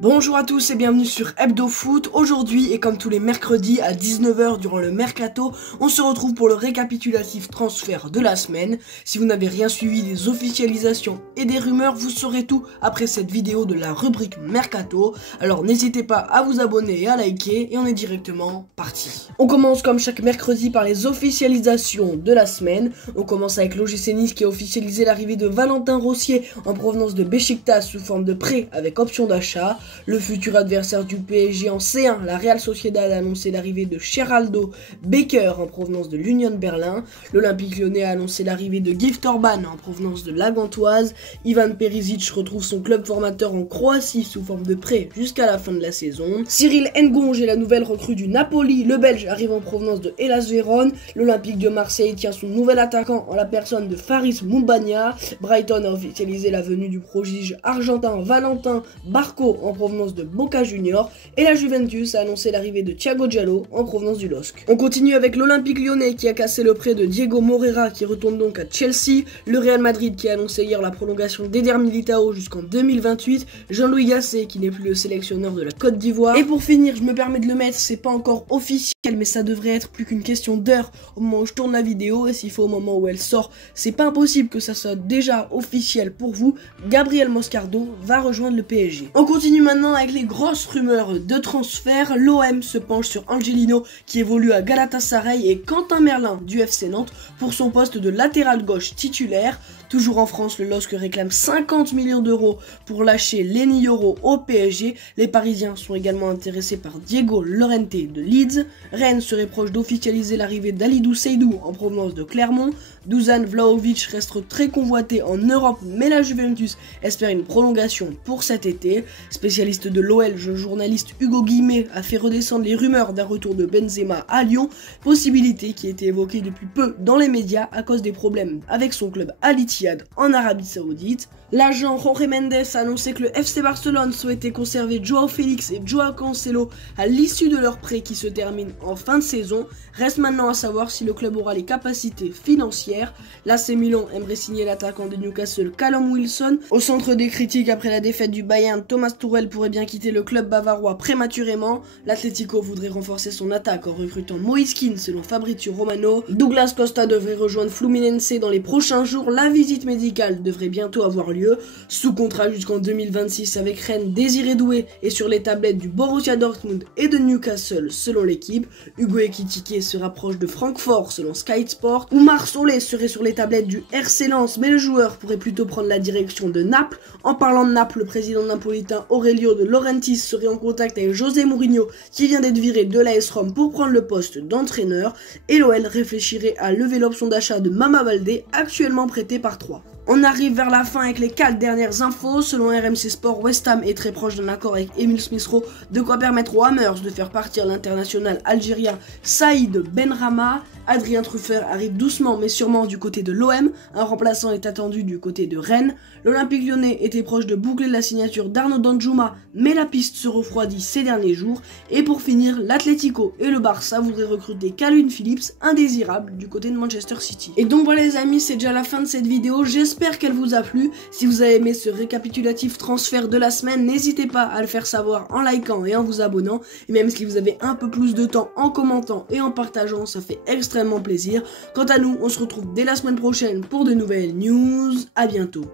Bonjour à tous et bienvenue sur Hebdo Foot. Aujourd'hui et comme tous les mercredis à 19h durant le mercato, on se retrouve pour le récapitulatif transfert de la semaine. Si vous n'avez rien suivi des officialisations et des rumeurs, vous saurez tout après cette vidéo de la rubrique mercato. Alors n'hésitez pas à vous abonner et à liker et on est directement parti. On commence comme chaque mercredi par les officialisations de la semaine. On commence avec l'OGC Nice qui a officialisé l'arrivée de Valentin Rossier en provenance de Beşiktaş sous forme de prêt avec option d'achat. Le futur adversaire du PSG en C1, la Real Sociedad, a annoncé l'arrivée de Geraldo Becker en provenance de l'Union Berlin. L'Olympique Lyonnais a annoncé l'arrivée de Gift Orban en provenance de la Gantoise. Ivan Perisic retrouve son club formateur en Croatie sous forme de prêt jusqu'à la fin de la saison. Cyril Ngonge est la nouvelle recrue du Napoli. Le Belge arrive en provenance de Hellas Vérone. L'Olympique de Marseille tient son nouvel attaquant en la personne de Faris Moumbagna. Brighton a officialisé la venue du prodige argentin Valentin Barco en provenance de Boca Juniors et la Juventus a annoncé l'arrivée de Thiago Diallo en provenance du LOSC. On continue avec l'Olympique Lyonnais qui a cassé le prêt de Diego Moreira qui retourne donc à Chelsea, le Real Madrid qui a annoncé hier la prolongation d'Eder Militao jusqu'en 2028, Jean-Louis Gasset qui n'est plus le sélectionneur de la Côte d'Ivoire. Et pour finir, je me permets de le mettre, c'est pas encore officiel mais ça devrait être plus qu'une question d'heure au moment où je tourne la vidéo et s'il faut au moment où elle sort, c'est pas impossible que ça soit déjà officiel pour vous, Gabriel Moscardo va rejoindre le PSG. On continue maintenant avec les grosses rumeurs de transfert. L'OM se penche sur Angelino qui évolue à Galatasaray et Quentin Merlin du FC Nantes pour son poste de latéral gauche titulaire. Toujours en France, le LOSC réclame 50 millions d'euros pour lâcher Lenny Yoro au PSG. Les Parisiens sont également intéressés par Diego Llorente de Leeds. Rennes serait proche d'officialiser l'arrivée d'Alidou Seydou en provenance de Clermont. Dusan Vlahovic reste très convoité en Europe, mais la Juventus espère une prolongation pour cet été. Spécialiste de l'OL, le journaliste Hugo Guillemet a fait redescendre les rumeurs d'un retour de Benzema à Lyon, possibilité qui était évoquée depuis peu dans les médias à cause des problèmes avec son club Al Ittihad en Arabie Saoudite. L'agent Jorge Mendes a annoncé que le FC Barcelone souhaitait conserver Joao Félix et Joao Cancelo à l'issue de leur prêt qui se termine en fin de saison. Reste maintenant à savoir si le club aura les capacités financières. L'AC Milan aimerait signer l'attaquant de Newcastle Callum Wilson. Au centre des critiques après la défaite du Bayern, Thomas Tuchel pourrait bien quitter le club bavarois prématurément. L'Atlético voudrait renforcer son attaque en recrutant Moïse Kean selon Fabrizio Romano. Douglas Costa devrait rejoindre Fluminense dans les prochains jours. La visite médicale devrait bientôt avoir lieu. Sous contrat jusqu'en 2026 avec Rennes, Désiré Doué est sur les tablettes du Borussia Dortmund et de Newcastle selon l'équipe. Hugo Ekitike se rapproche de Francfort selon Sky Sport. Oumar Solé serait sur les tablettes du RC Lens, mais le joueur pourrait plutôt prendre la direction de Naples. En parlant de Naples, le président napolitain Aurelio De Laurentiis serait en contact avec José Mourinho qui vient d'être viré de l'AS Rome pour prendre le poste d'entraîneur. Et l'OL réfléchirait à lever l'option d'achat de Mama Baldé, actuellement prêté par Troyes. On arrive vers la fin avec les 4 dernières infos. Selon RMC Sport, West Ham est très proche d'un accord avec Emile Smith-Rowe, de quoi permettre aux Hammers de faire partir l'international algérien Saïd Benrahma. Adrien Truffert arrive doucement mais sûrement du côté de l'OM. Un remplaçant est attendu du côté de Rennes. L'Olympique Lyonnais était proche de boucler la signature d'Arnaud Danjuma, mais la piste se refroidit ces derniers jours. Et pour finir, l'Atlético et le Barça voudraient recruter Calvin Phillips, indésirable, du côté de Manchester City. Et donc voilà les amis, c'est déjà la fin de cette vidéo. J'espère qu'elle vous a plu. Si vous avez aimé ce récapitulatif transfert de la semaine, n'hésitez pas à le faire savoir en likant et en vous abonnant. Et même si vous avez un peu plus de temps, en commentant et en partageant, ça fait extrêmement plaisir. Quant à nous, on se retrouve dès la semaine prochaine pour de nouvelles news. À bientôt.